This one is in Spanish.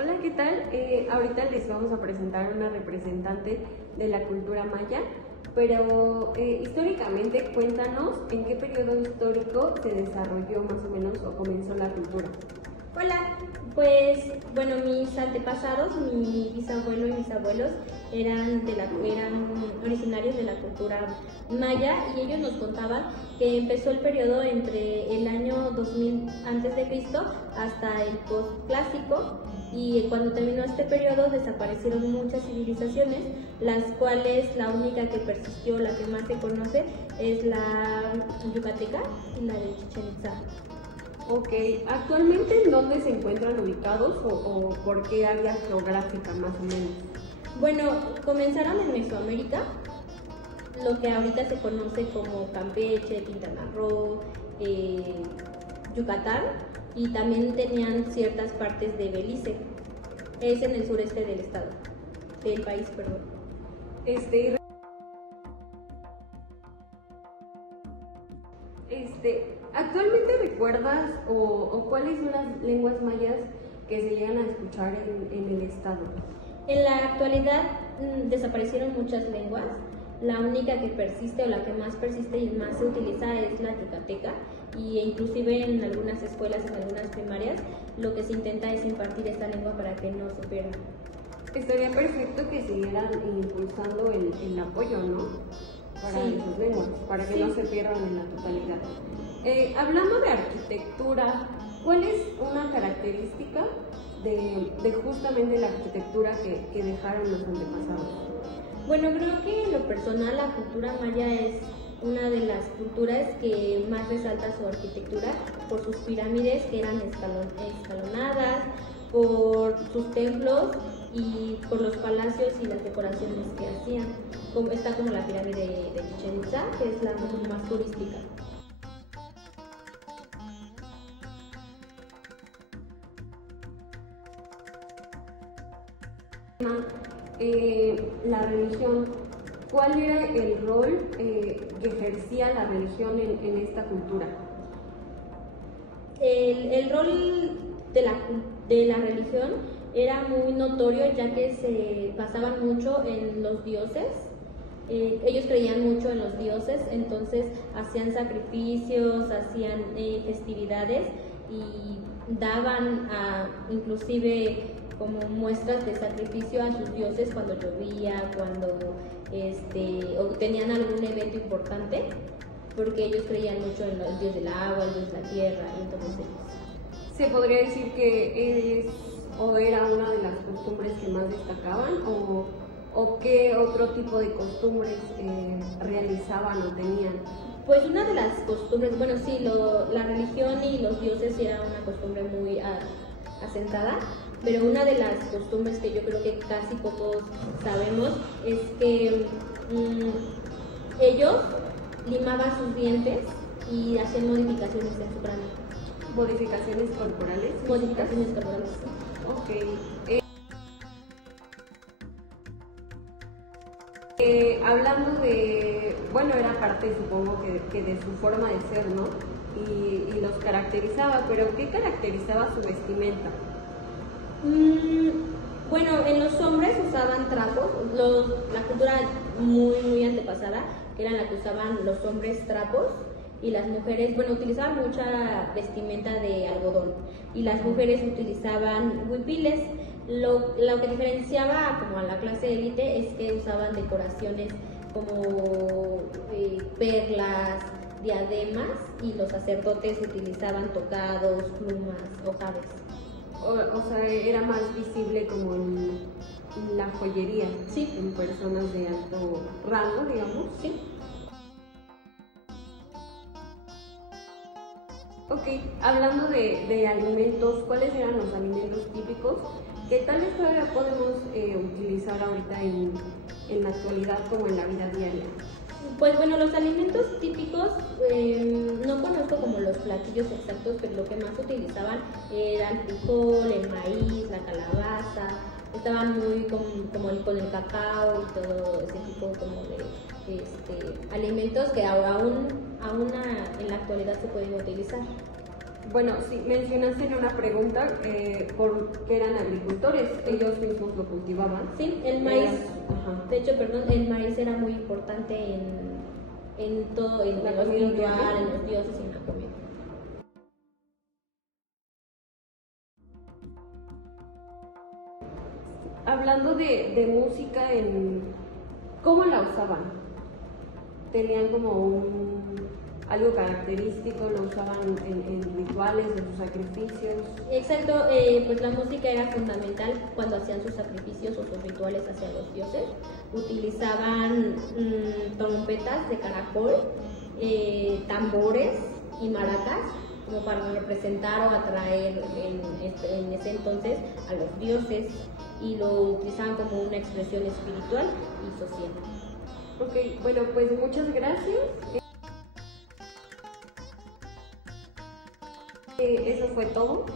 Hola, ¿qué tal? Ahorita les vamos a presentar una representante de la cultura maya, pero históricamente cuéntanos en qué periodo histórico se desarrolló más o menos o comenzó la cultura. Hola, pues bueno, mis antepasados, mi bisabuelo y mis abuelos eran originarios de la cultura maya y ellos nos contaban que empezó el periodo entre el año 2000 a.C. hasta el postclásico, y cuando terminó este periodo desaparecieron muchas civilizaciones, las cuales la única que persistió, la que más se conoce, es la yucateca y la de Chichén Itzá. Ok, ¿actualmente en dónde se encuentran ubicados o por qué área geográfica más o menos? Bueno, comenzaron en Mesoamérica, lo que ahorita se conoce como Campeche, Quintana Roo, Yucatán, y también tenían ciertas partes de Belice. Es en el sureste del país, perdón. ¿Actualmente recuerdas o cuáles son las lenguas mayas que se llegan a escuchar en el estado? En la actualidad desaparecieron muchas lenguas. La única que persiste o la que más persiste y más se utiliza es la yucateca, y inclusive en algunas escuelas, en algunas primarias, lo que se intenta es impartir esta lengua para que no se pierda. Estaría perfecto que siguieran impulsando el apoyo, ¿no? Para sus lenguas, para que no se pierdan en la totalidad. Hablando de arquitectura, ¿cuál es una característica de justamente la arquitectura que dejaron los antepasados? Bueno, creo que en lo personal la cultura maya es una de las culturas que más resalta su arquitectura por sus pirámides, que eran escalonadas, por sus templos y por los palacios y las decoraciones que hacían. Está como la pirámide de Chichén Itzá, que es la más turística. La religión, ¿cuál era el rol que ejercía la religión en esta cultura? El rol de la religión era muy notorio, ya que se basaban mucho en los dioses. Ellos creían mucho en los dioses, entonces hacían sacrificios, hacían festividades y daban inclusive como muestras de sacrificio a sus dioses cuando llovía, cuando o tenían algún evento importante, porque ellos creían mucho en el dios del agua, el dios de la tierra, y entonces ¿se podría decir que era una de las costumbres que más destacaban o qué otro tipo de costumbres realizaban o tenían? Pues una de las costumbres, bueno sí, la religión y los dioses era una costumbre muy asentada, pero una de las costumbres que yo creo que casi pocos sabemos es que ellos limaban sus dientes y hacían modificaciones en su cráneo. ¿Modificaciones corporales? Modificaciones corporales. Ok. Hablando de, bueno, era parte supongo que de su forma de ser, ¿no? Y los caracterizaba, pero ¿qué caracterizaba su vestimenta? Bueno, en los hombres usaban trapos, la cultura muy antepasada, que era la que usaban los hombres trapos, y las mujeres, bueno, utilizaban mucha vestimenta de algodón, y las mujeres utilizaban huipiles. Lo que diferenciaba como a la clase élite es que usaban decoraciones como perlas, diademas, y los sacerdotes utilizaban tocados, plumas, ojales. O sea, era más visible como en la joyería, sí, en personas de alto rango, digamos. Sí. Ok, hablando de alimentos, ¿cuáles eran los alimentos típicos que tal vez todavía podemos utilizar ahorita en la actualidad como en la vida diaria? Pues bueno, los alimentos típicos, no conozco como los platillos exactos, pero lo que más utilizaban era el frijol, el maíz, la calabaza. Estaban muy como con el cacao y todo ese tipo como de alimentos que aún en la actualidad se pueden utilizar. Bueno, sí, mencionaste en una pregunta por que eran agricultores, ellos mismos lo cultivaban. Sí, el maíz, Ajá. de hecho, perdón, el maíz era muy importante en todo, en La lo comida espiritual, diaria. en los dioses y en la comida. Hablando de música, ¿cómo la usaban? ¿Tenían como algo característico? ¿Lo usaban en rituales, en sus sacrificios? Exacto, pues la música era fundamental cuando hacían sus sacrificios o sus rituales hacia los dioses. Utilizaban trompetas de caracol, tambores y maracas como para representar o atraer en ese entonces a los dioses, y lo utilizaban como una expresión espiritual y social. Ok, bueno, pues muchas gracias. Eso fue todo.